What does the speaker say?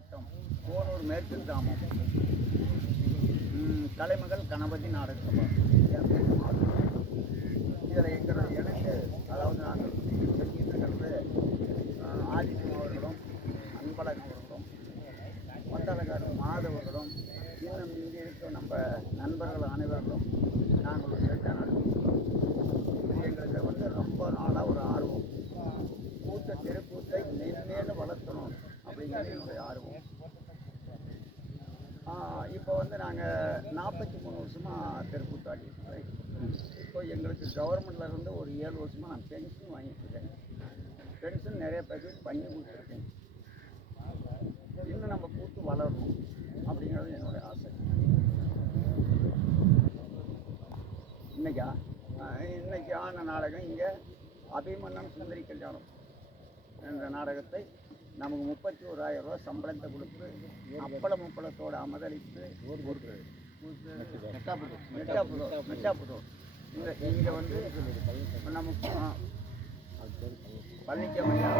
மாவட்டம் கோனூர் மேற்கு கிராமம். கலைமகள் கணபதி நாடக சபா. என் இதில் எங்களை எனக்கு அதாவது நாங்கள் செஞ்சிட்டு இருக்கிறது ஆதித்யம் அவர்களும் அன்பழகன் அவர்களும் மண்டலகார் மாதவர்களும் இன்னும் இங்கே இருக்க நம்ம நண்பர்கள் அனைவர்களும் நாங்கள் ஒரு நடத்திக்கிறோம் எங்களுக்கு வந்து ரொம்ப நாளாக ஒரு ஆர்வம். கூட்ட தெருக்கூத்தை மென்மேலும் வளர்த்தணும் அப்படிங்கிறது என்னுடைய ஆர்வம் இப்போ வந்து நாங்கள் நாற்பத்தி மூணு வருஷமாக தெருக்கூத்தாடி இருக்கிறேன் இப்போ எங்களுக்கு கவர்மெண்ட்ல இருந்து ஒரு ஏழு வருஷமாக நான் பென்ஷன் வாங்கிட்டுருக்கேன் பென்ஷன் நிறைய பேருக்கு பண்ணி கொடுத்துருக்கேன். இன்னும் நம்ம கூட்டு வளரணும் அப்படிங்கிறது என்னுடைய ஆசை. இன்னைக்கா? இன்னைக்கு ஆன நாடகம் இங்கே அபிமன்னன் சுந்தரி கல்யாணம் என்ற நாடகத்தை நமக்கு முப்பத்தி ஓராயிரம் ரூபாய் சம்பளத்தை கொடுத்து அப்பள முப்பளத்தோட அமதளித்து கொடுத்து மெட்டாபுதூர் மெட்டாபுதூர். இந்த இங்கே வந்து நமக்கு பழனிக்கமையா